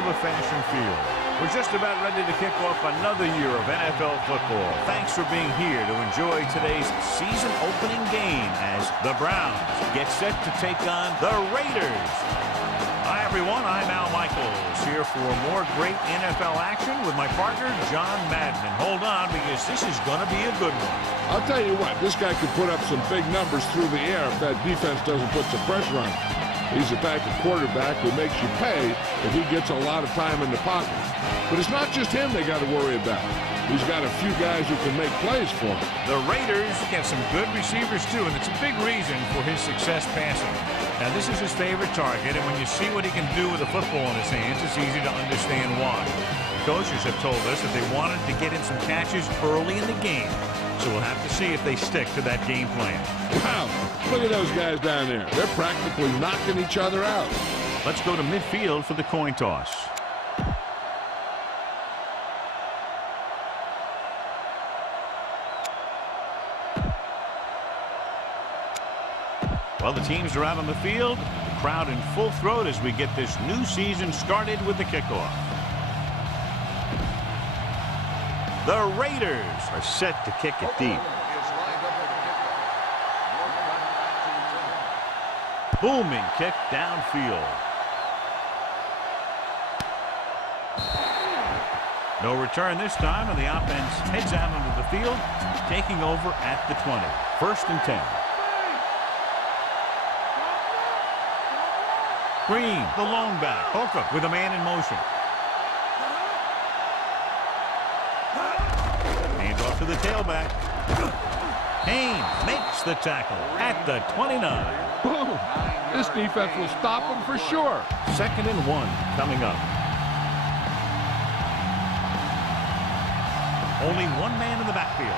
of a fashion field. We're just about ready to kick off another year of NFL football. Thanks for being here to enjoy today's season opening game as the Browns get set to take on the Raiders. Hi, everyone. I'm Al Michaels here for more great NFL action with my partner, John Madden. And hold on, because this is going to be a good one. I'll tell you what, this guy could put up some big numbers through the air if that defense doesn't put some pressure on him. He's the type of quarterback who makes you pay if he gets a lot of time in the pocket. But it's not just him they got to worry about. He's got a few guys who can make plays for him. The Raiders have some good receivers, too, and it's a big reason for his success passing. Now, this is his favorite target, and when you see what he can do with a football in his hands, it's easy to understand why. The coaches have told us that they wanted to get in some catches early in the game, so we'll have to see if they stick to that game plan. Wow, look at those guys down there. They're practically knocking each other out. Let's go to midfield for the coin toss. Well, the teams are out on the field. The crowd in full throat as we get this new season started with the kickoff. The Raiders are set to kick it deep. Booming kick downfield. No return this time, and the offense heads out onto the field, taking over at the 20. 1st and 10. Green, the lone back. Holcomb with a man in motion. Hands off to the tailback. Haynes makes the tackle at the 29. Boom! This defense will stop him for sure. 2nd and 1 coming up. Only one man in the backfield.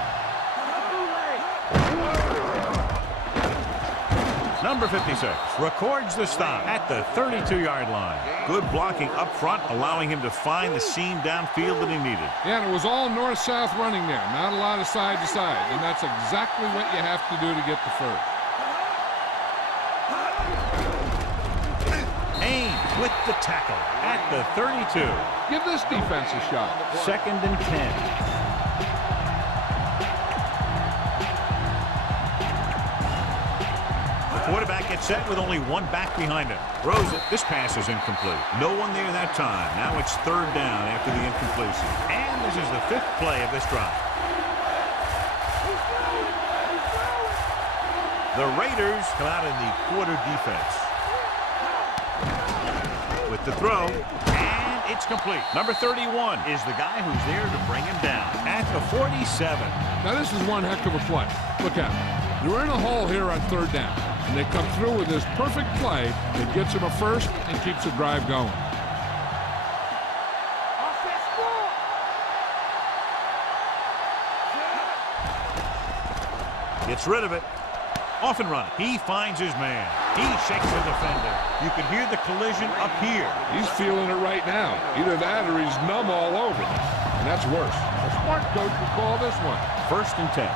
Number 56 records the stop at the 32-yard line. Good blocking up front, allowing him to find the seam downfield that he needed. Yeah, and it was all north-south running there. Not a lot of side to side. And that's exactly what you have to do to get the first. Haynes with the tackle at the 32. Give this defense a shot. 2nd and 10. Quarterback gets set with only one back behind him. Throws it. This pass is incomplete. No one there that time. Now it's 3rd down after the incompletion. And this is the 5th play of this drive. The Raiders come out in the quarter defense. With the throw. And it's complete. Number 31 is the guy who's there to bring him down at the 47. Now this is one heck of a play. Look at it. They're in a hole here on 3rd down. And they come through with this perfect play that gets them a first and keeps the drive going. Gets rid of it. Off and running. He finds his man. He shakes the defender. You can hear the collision up here. He's feeling it right now. Either that or he's numb all over. And that's worse. A smart coach would call this one. 1st and 10.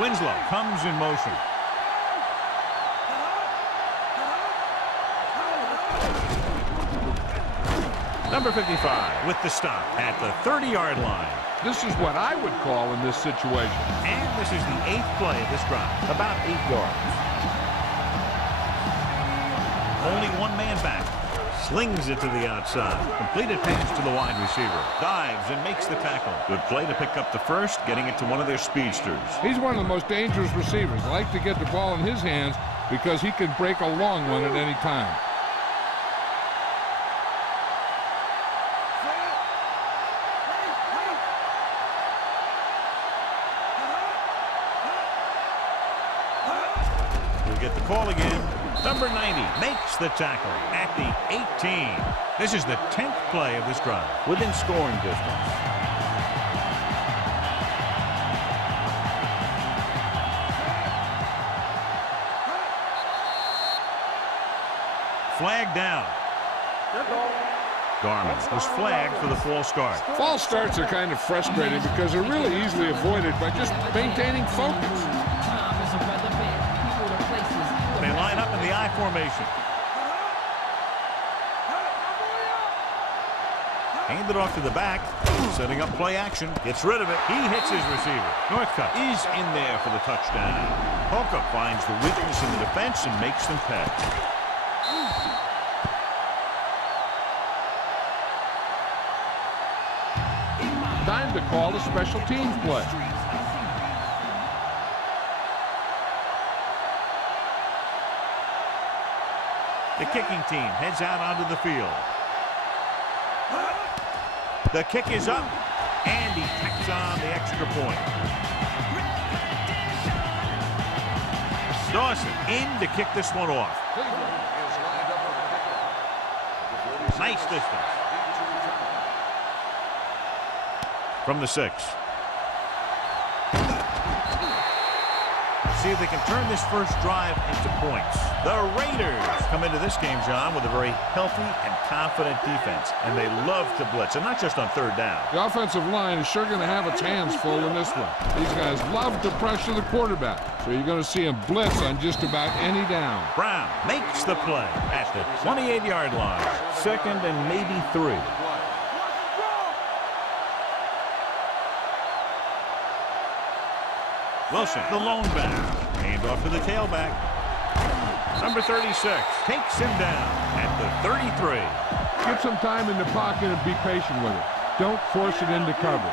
Winslow comes in motion. Number 55 with the stop at the 30-yard line. This is what I would call in this situation. And this is the 8th play of this drive, about 8 yards. Only one man back. Slings it to the outside. Completed pass to the wide receiver. Dives and makes the tackle. Good play to pick up the first, getting it to one of their speedsters. He's one of the most dangerous receivers. I like to get the ball in his hands because he can break a long one at any time. We'll get the call again. Number 90 makes the tackle at the 18. This is the 10th play of this drive, within scoring distance. Flag down. Garman was flagged for the false start. False starts are kind of frustrating because they're really easily avoided by just maintaining focus. I formation. Handed off to the back. Setting up play action. Gets rid of it. He hits his receiver. Northcutt is in there for the touchdown. Holcomb finds the weakness in the defense and makes them pay. Time to call a special teams play. The kicking team heads out onto the field. The kick is up, and he tacks on the extra point. Dawson in to kick this one off. Nice distance. From the 6. See if they can turn this first drive into points. The Raiders come into this game, John, with a very healthy and confident defense, and they love to blitz, and not just on third down. The offensive line is sure going to have its hands full in this one. These guys love to pressure the quarterback, so you're going to see him blitz on just about any down. Brown makes the play at the 28-yard line. 2nd and maybe 3. Wilson, the lone back. Hand off to the tailback. Number 36 takes him down at the 33. Get some time in the pocket and be patient with it. Don't force it into cover.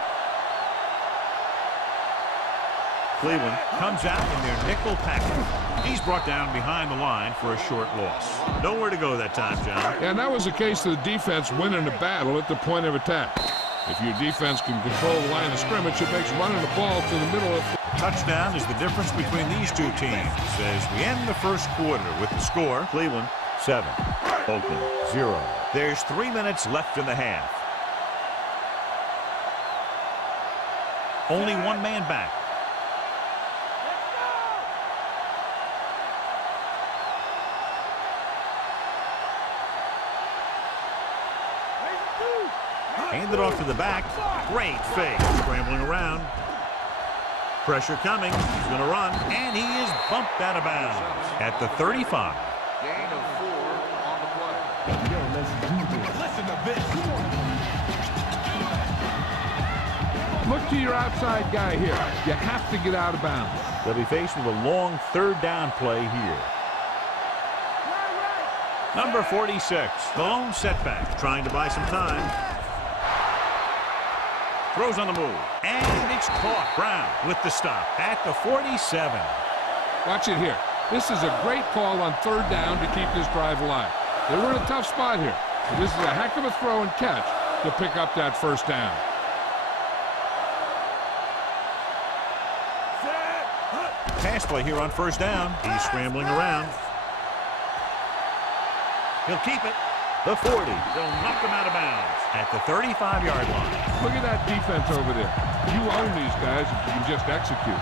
Cleveland comes out in their nickel package. He's brought down behind the line for a short loss. Nowhere to go that time, John. And that was the case of the defense winning the battle at the point of attack. If your defense can control the line of scrimmage, it makes running the ball to the middle of... Touchdown is the difference between these two teams as we end the first quarter with the score. Cleveland 7, Oakland 0. There's 3 minutes left in the half. Only one man back. Handed off to the back. Great fake. Scrambling around. Pressure coming. He's going to run. And he is bumped out of bounds at the 35. Gain of 4 on the play. Yo, let's do this. Listen to this. Look to your outside guy here. You have to get out of bounds. They'll be faced with a long third down play here. Number 46, the lone setback, trying to buy some time. Throws on the move, and it's caught. Brown with the stop at the 47. Watch it here. This is a great call on third down to keep this drive alive. They were in a tough spot here. This is a heck of a throw and catch to pick up that first down. Pass play here on first down. He's scrambling around. He'll keep it. The 40. They'll knock him out of bounds at the 35-yard line. Look at that defense over there. You own these guys if you can just execute.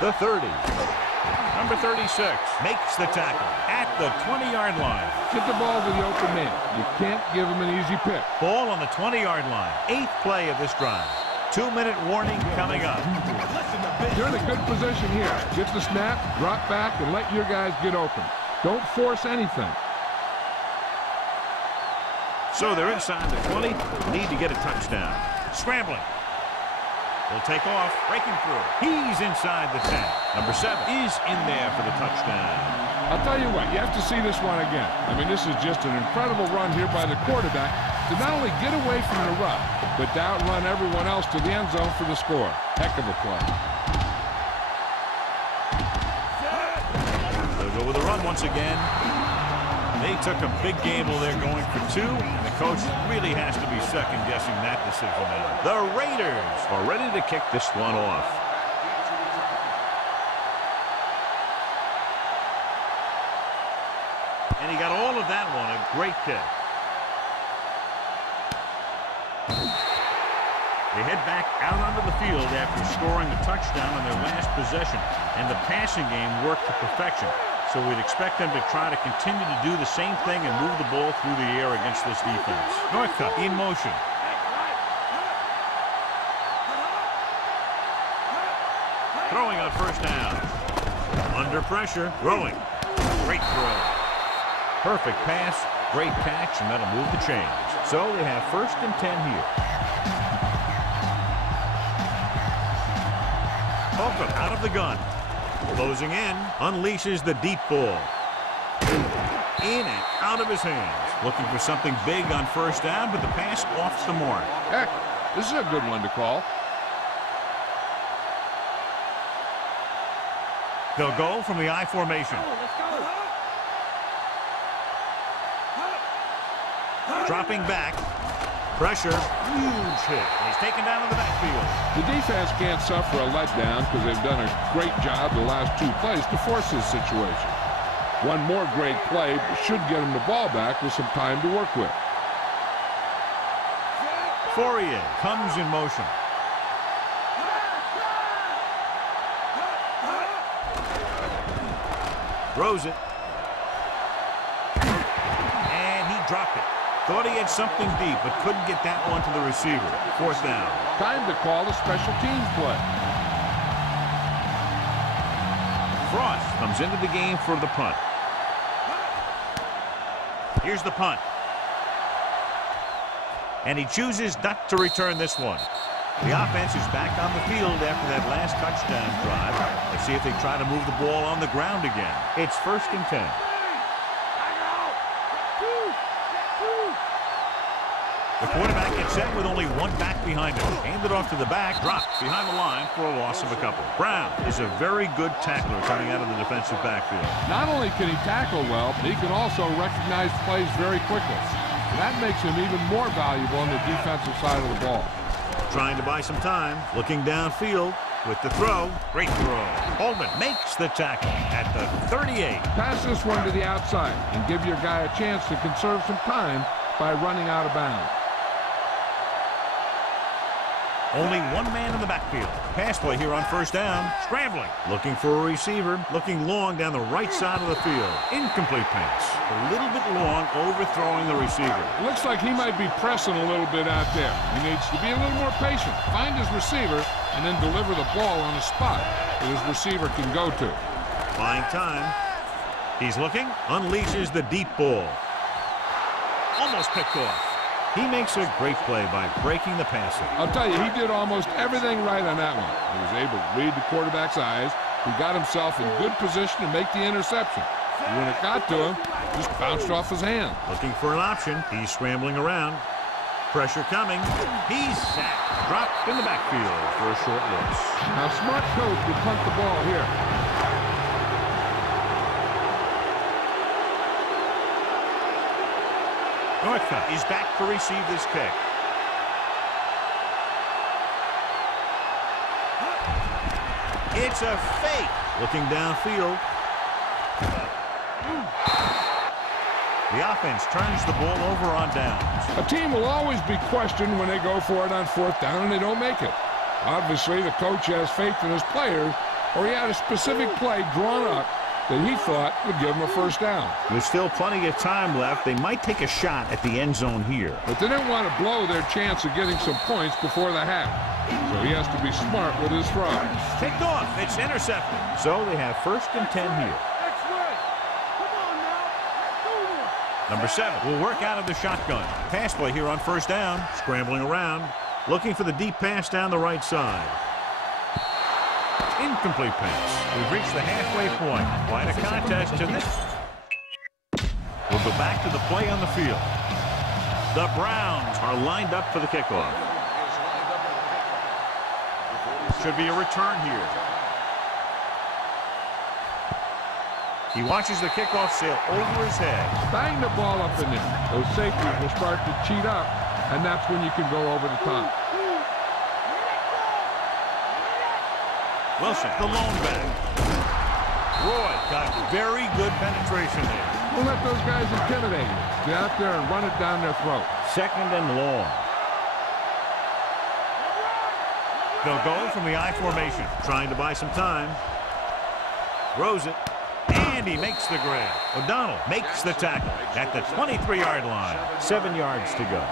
The 30. Number 36 makes the tackle at the 20-yard line. Get the ball to the open man. You can't give him an easy pick. Ball on the 20-yard line. 8th play of this drive. 2-minute warning coming up. You're in a good position here. Get the snap, drop back, and let your guys get open. Don't force anything. So they're inside the 20. Need to get a touchdown. Scrambling. He'll take off, breaking through. He's inside the 10. Number 7 is in there for the touchdown. I'll tell you what, you have to see this one again. I mean, this is just an incredible run here by the quarterback to not only get away from the rush, but to outrun everyone else to the end zone for the score. Heck of a play. They'll go with a run once again. They took a big gamble there going for 2, and the coach really has to be second-guessing that decision now. The Raiders are ready to kick this one off. And he got all of that one, a great kick. They head back out onto the field after scoring a touchdown on their last possession, and the passing game worked to perfection. So we'd expect them to try to continue to do the same thing and move the ball through the air against this defense. Northcutt in motion. Throwing on first down. Under pressure. Throwing. Great throw. Perfect pass. Great catch, and that'll move the chains. So they have 1st and 10 here. Holcomb out of the gun. Closing in. Unleashes the deep ball. In and out of his hands. Looking for something big on first down, but the pass off the mark. Heck, this is a good one to call. They'll go from the I formation. Dropping back. Pressure. Huge hit. He's taken down in the backfield. The defense can't suffer a letdown because they've done a great job the last 2 plays to force this situation. One more great play should get him the ball back with some time to work with. Fourier comes in motion. Throws it. And he dropped it. Thought he had something deep, but couldn't get that one to the receiver. 4th down. Time to call the special teams play. Frost comes into the game for the punt. Here's the punt. And he chooses not to return this one. The offense is back on the field after that last touchdown drive. Let's see if they try to move the ball on the ground again. It's 1st and 10. The quarterback gets set with only one back behind him. Handed off to the back, dropped behind the line for a loss of a couple. Brown is a very good tackler coming out of the defensive backfield. Not only can he tackle well, but he can also recognize plays very quickly. That makes him even more valuable on the defensive side of the ball. Trying to buy some time, looking downfield with the throw. Great throw. Holman makes the tackle at the 38. Pass this one to the outside and give your guy a chance to conserve some time by running out of bounds. Only one man in the backfield. Pass play here on first down. Scrambling. Looking for a receiver. Looking long down the right side of the field. Incomplete pass. A little bit long, overthrowing the receiver. Looks like he might be pressing a little bit out there. He needs to be a little more patient. Find his receiver and then deliver the ball on a spot that his receiver can go to. Buying time. He's looking. Unleashes the deep ball. Almost picked off. He makes a great play by breaking the passing. I'll tell you, he did almost everything right on that one. He was able to read the quarterback's eyes. He got himself in good position to make the interception. And when it got to him, it just bounced off his hand. Looking for an option. He's scrambling around. Pressure coming. He's sacked. Dropped in the backfield for a short loss. Now, smart coach would punt the ball here. Northcutt is back to receive this kick. It's a fake. Looking downfield. The offense turns the ball over on downs. A team will always be questioned when they go for it on 4th down and they don't make it. Obviously, the coach has faith in his players, or he had a specific play drawn up that he thought would give him a first down. There's still plenty of time left. They might take a shot at the end zone here. But they didn't want to blow their chance of getting some points before the half. So he has to be smart with his throw. Picked off. It's intercepted. So they have 1st and 10 here. Number 7 will work out of the shotgun. Pass play here on first down. Scrambling around. Looking for the deep pass down the right side. Incomplete pass. We've reached the halfway point. Quite a contest to this. We'll go back to the play on the field. The Browns are lined up for the kickoff. Should be a return here. He watches the kickoff sail over his head. Bang the ball up in there. Those safeties will start to cheat up, and that's when you can go over the top. Wilson, the lone back. Roy got very good penetration there. Don't let those guys intimidate you. Get out there and run it down their throat. 2nd and long. They'll go from the I formation, trying to buy some time. Throws it, and he makes the grab. O'Donnell makes the tackle at the 23-yard line. 7 yards to go.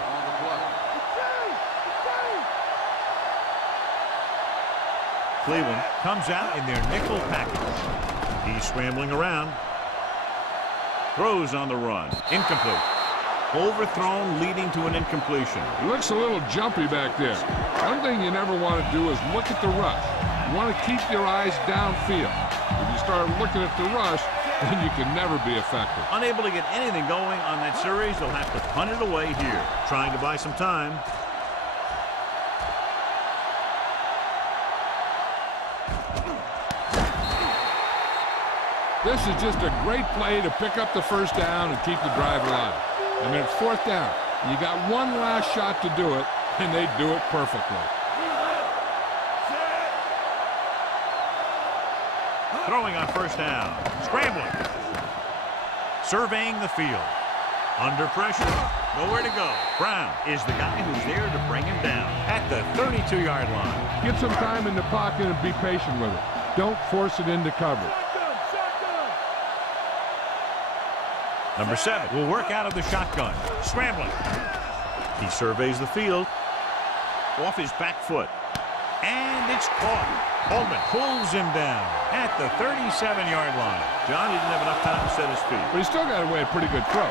Cleveland comes out in their nickel package. He's scrambling around. Throws on the run. Incomplete. Overthrown, leading to an incompletion. It looks a little jumpy back there. One thing you never want to do is look at the rush. You want to keep your eyes downfield. If you start looking at the rush, then you can never be effective. Unable to get anything going on that series, they'll have to punt it away here. Trying to buy some time. This is just a great play to pick up the first down and keep the drive alive. I mean, it's fourth down. You got one last shot to do it, and they do it perfectly. Throwing on first down. Scrambling. Surveying the field. Under pressure. Nowhere to go. Brown is the guy who's there to bring him down at the 32-yard line. Get some time in the pocket and be patient with it. Don't force it into coverage. Number 7 will work out of the shotgun. Scrambling. He surveys the field. Off his back foot. And it's caught. Holman pulls him down at the 37-yard line. John, he didn't have enough time to set his feet. But he still got away a pretty good throw.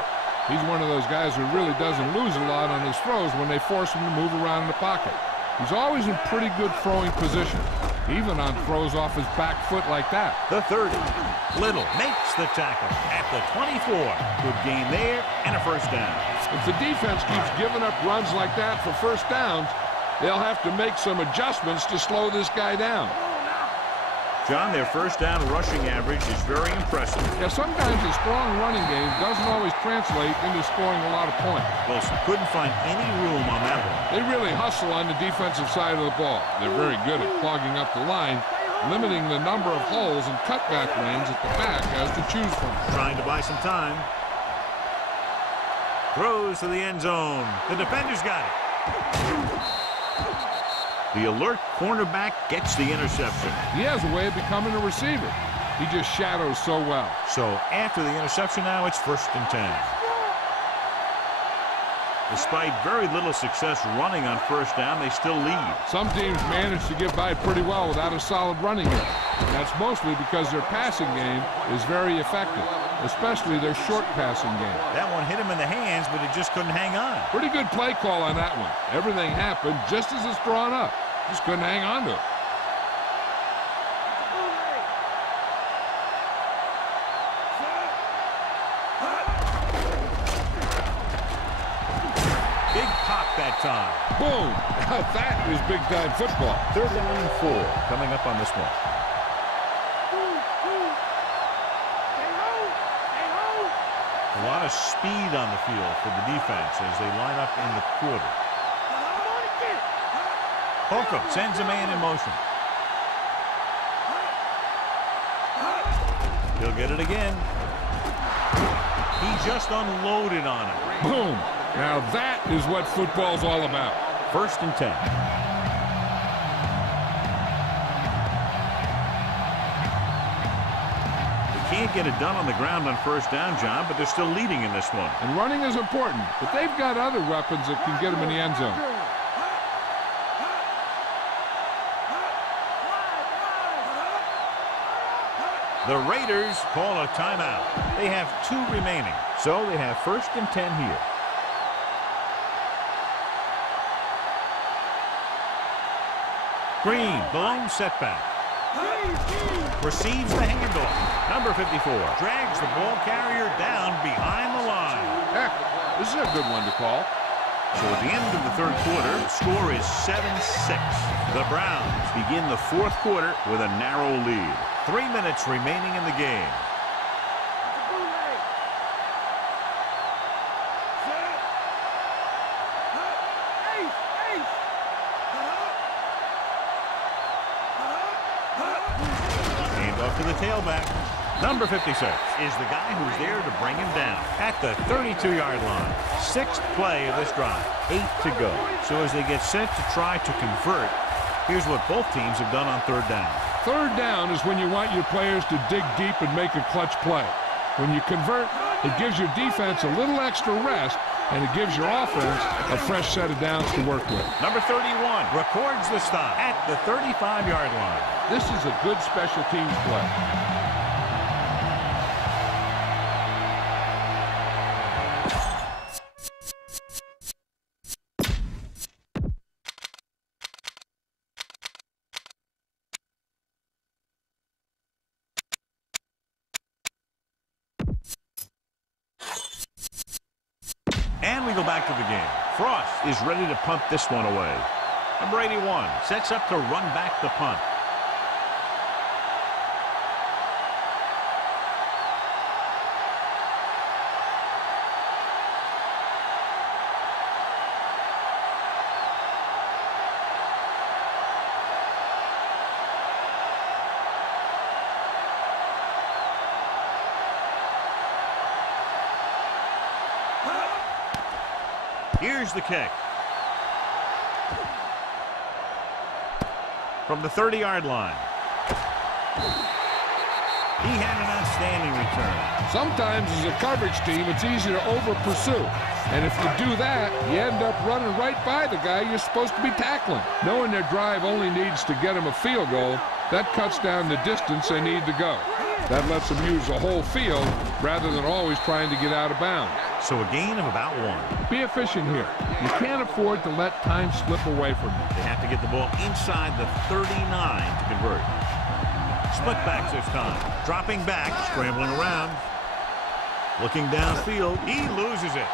He's one of those guys who really doesn't lose a lot on his throws when they force him to move around in the pocket. He's always in pretty good throwing position, even on throws off his back foot like that. The 30. Little makes the tackle at the 24. Good gain there and a first down. If the defense keeps giving up runs like that for first downs, they'll have to make some adjustments to slow this guy down. John, their first down rushing average is very impressive. Yeah, sometimes a strong running game doesn't always translate into scoring a lot of points. Wilson couldn't find any room on that one. They really hustle on the defensive side of the ball. They're very good at clogging up the line, limiting the number of holes and cutback lanes at the back as to choose from. Trying to buy some time. Throws to the end zone. The defender's got it. The alert cornerback gets the interception. He has a way of becoming a receiver. He just shadows so well. So after the interception now, it's 1st and 10. Despite very little success running on first down, they still lead. Some teams manage to get by pretty well without a solid running game. That's mostly because their passing game is very effective, especially their short passing game. That one hit him in the hands, but it just couldn't hang on. Pretty good play call on that one. Everything happened just as it's drawn up. Just couldn't hang on to it. Big pop that time. Boom! That is big-time football. 3rd down and 4 coming up on this one. A lot of speed on the field for the defense as they line up in the quarter. Holcomb sends a man in motion. He'll get it again. He just unloaded on him. Boom! Now that is what football's all about. 1st and 10. They can't get it done on the ground on first down, John, but they're still leading in this one. And running is important, but they've got other weapons that can get them in the end zone. The Raiders call a timeout. They have 2 remaining, so they have 1st and 10 here. Green, the lone setback. Receives the handoff. Number 54 drags the ball carrier down behind the line. Heck, this is a good one to call. So at the end of the 3rd quarter, the score is 7-6. The Browns begin the 4th quarter with a narrow lead. 3 minutes remaining in the game. Handoff to the tailback. Number 56 is the guy who's there to bring him down at the 32-yard line. 6th play of this drive. 8 to go. So as they get set to try to convert, here's what both teams have done on 3rd down. 3rd down is when you want your players to dig deep and make a clutch play. When you convert, it gives your defense a little extra rest and it gives your offense a fresh set of downs to work with. Number 31 records the stop at the 35-yard line. This is a good special teams play. And we go back to the game. Frost is ready to punt this one away. Number 81 sets up to run back the punt. Here's the kick. From the 30-yard line. He had an outstanding return. Sometimes as a coverage team, it's easy to over-pursue. And if you do that, you end up running right by the guy you're supposed to be tackling. Knowing their drive only needs to get them a field goal, that cuts down the distance they need to go. That lets them use the whole field rather than always trying to get out of bounds. So a gain of about 1. Be efficient here. You can't afford to let time slip away from you. They have to get the ball inside the 39 to convert. Split backs this time. Dropping back, scrambling around. Looking downfield. He loses it.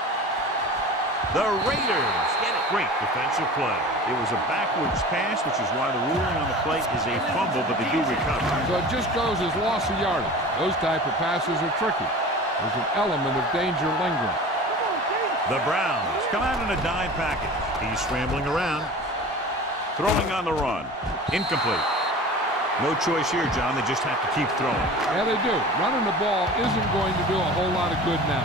The Raiders get it. Great defensive play. It was a backwards pass, which is why the ruling on the play is a fumble, but they do recover. So it just goes as loss of yardage. Those type of passes are tricky. There's an element of danger lingering. The Browns come out in a dime package. He's scrambling around. Throwing on the run. Incomplete. No choice here, John. They just have to keep throwing. Yeah, they do. Running the ball isn't going to do a whole lot of good now.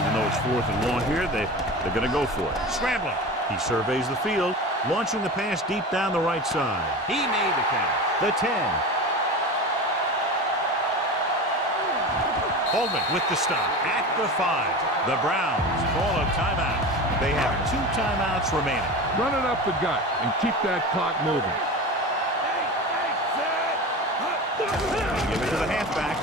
Even though it's 4th and long here, they're going to go for it. Scrambling. He surveys the field, launching the pass deep down the right side. He made the catch. The 10. Holman with the stop at the 5. The Browns call a timeout. They have 2 timeouts remaining. Run it up the gut and keep that clock moving. Give it to the halfback.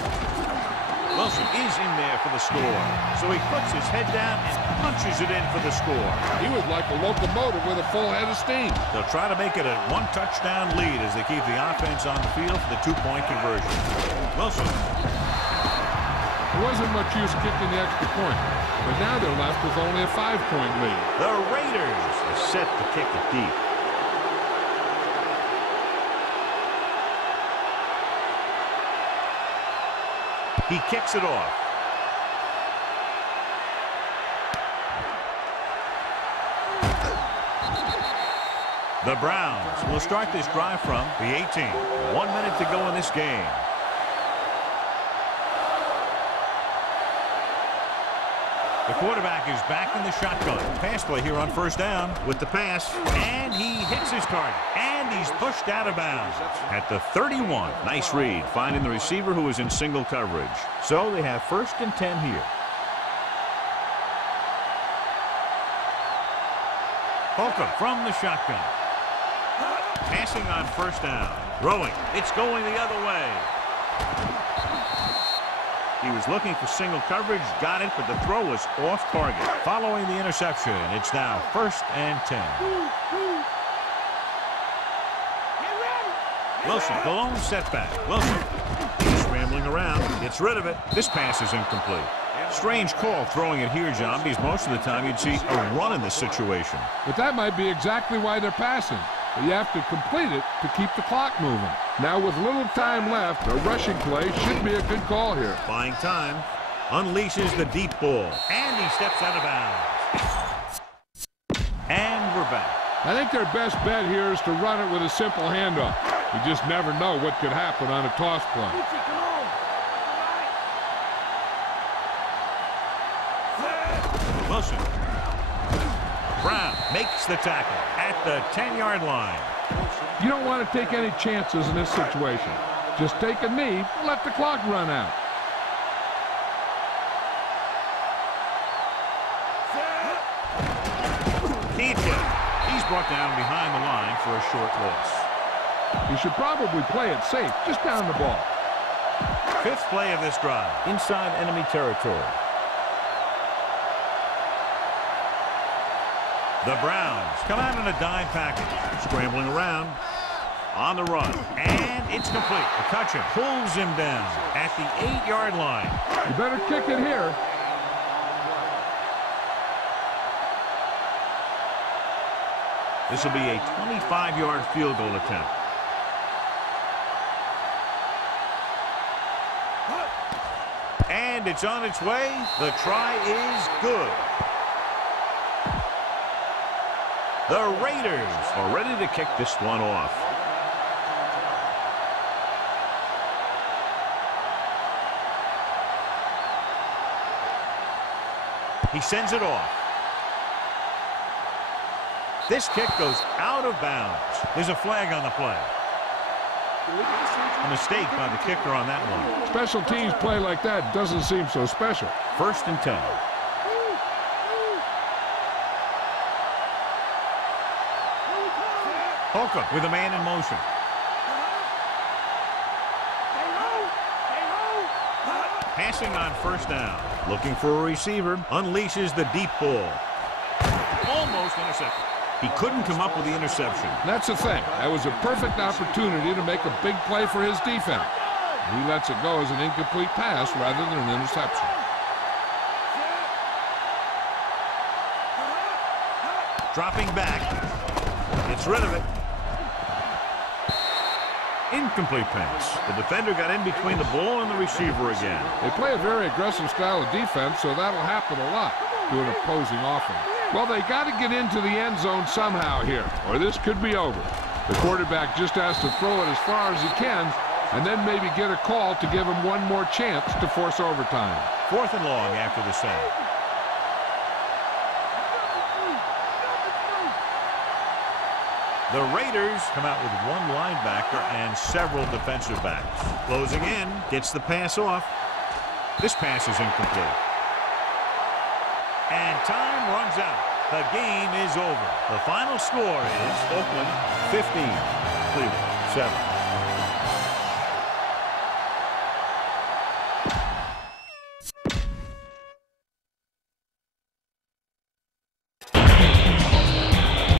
Wilson is in there for the score. So he puts his head down and punches it in for the score. He was like a locomotive with a full head of steam. They'll try to make it a 1-touchdown lead as they keep the offense on the field for the 2-point conversion. Wilson. There wasn't much use kicking the extra point, but now they're left with only a 5-point lead. The Raiders are set to kick it deep. He kicks it off. The Browns will start this drive from the 18. 1 minute to go in this game. The quarterback is back in the shotgun. Pass play here on 1st down with the pass. And he hits his target. And he's pushed out of bounds at the 31. Nice read, finding the receiver who is in single coverage. So they have 1st and 10 here. Holcomb from the shotgun. Passing on 1st down. Throwing. It's going the other way. He was looking for single coverage, got it, but the throw was off target. Following the interception, it's now 1st and 10. Wilson, the lone setback. Wilson, he's scrambling around, gets rid of it. This pass is incomplete. Strange call throwing it here, John, because most of the time you'd see a run in this situation. But that might be exactly why they're passing. But you have to complete it to keep the clock moving. Now with little time left, a rushing play should be a good call here. Buying time, unleashes the deep ball, and he steps out of bounds. And we're back. I think their best bet here is to run it with a simple handoff. You just never know what could happen on a toss play. Wilson. Brown makes the tackle at the 10-yard line. You don't want to take any chances in this situation. Just take a knee and let the clock run out. Beat him. He's brought down behind the line for a short loss. You should probably play it safe, just down the ball. Fifth play of this drive. Inside enemy territory. The Browns come out in a dime package. Scrambling around. On the run. And it's complete. McCutcheon pulls him down at the 8-yard line. You better kick it here. This will be a 25-yard field goal attempt. And it's on its way. The try is good. The Raiders are ready to kick this one off. He sends it off. This kick goes out of bounds. There's a flag on the play. A mistake by the kicker on that one. Special teams play like that doesn't seem so special. 1st and 10. Holcomb with a man in motion. Passing on 1st down. Looking for a receiver. Unleashes the deep ball. Almost intercepted. He couldn't come up with the interception. That's the thing. That was a perfect opportunity to make a big play for his defense. He lets it go as an incomplete pass rather than an interception. Dropping back. Gets rid of it. Incomplete pass. The defender got in between the ball and the receiver again. They play a very aggressive style of defense, so that'll happen a lot to an opposing offense. Well, they got to get into the end zone somehow here, or this could be over. The quarterback just has to throw it as far as he can, and then maybe get a call to give him one more chance to force overtime. 4th and long after the sack. The Raiders come out with one linebacker and several defensive backs. Closing in, gets the pass off. This pass is incomplete. And time runs out. The game is over. The final score is Oakland 15, Cleveland 7.